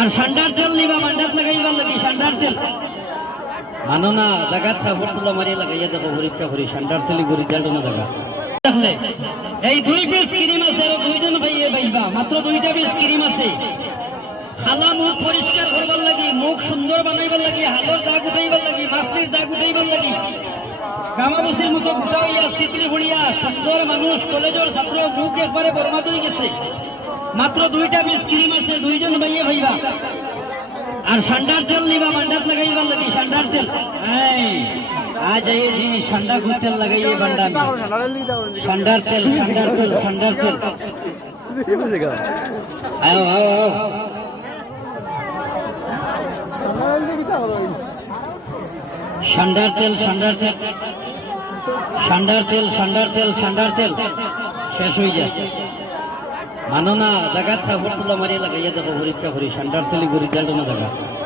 আর ঠান্ডার তেল নিবা মান্ডাত লাগাইবার লাগি ঠান্ডার তেল মানো না জায়গা থাপর তুলা মারিয়ে লাগাইয়া দেখো পরীক্ষা করি ঠান্ডার তেলি গড়ি যাল্টো না জায়গা দেখলে এই 2 পিস ক্রিম আছে আর 2 জন ভাইয়ে ভাইবা মাত্র 2টা পিস ক্রিম আছে খালা মুখ পরিষ্কার করবার লাগি মুখ সুন্দর বানাইবার লাগি হালর দাগ উঠাইবার লাগি মাছলির দাগ উঠাইবার লাগি কামাবসির মতো গুটাইয়া চিত্রি ভরিয়া সুন্দর মানুষ কলেজের ছাত্র মুখ একবারে বরবাদ হয়ে গেছে মাত্র 2টা পিস ক্রিম আছে 2 জন ভাইয়ে ভাইবা আর ঠান্ডার তেল নিবা মান্ডাত লাগাইবার লাগি ঠান্ডার তেল এই आज आइए जी ठंडा को तेल लगाइए बंडा में ठंडा तेल आओ आओ आओ ठंडा तेल शेष हो जाए मानो ना जगह था फुटला मारिए लगाइए देखो परीक्षा करी ठंडा तेल गरी जाल्टो ना जगह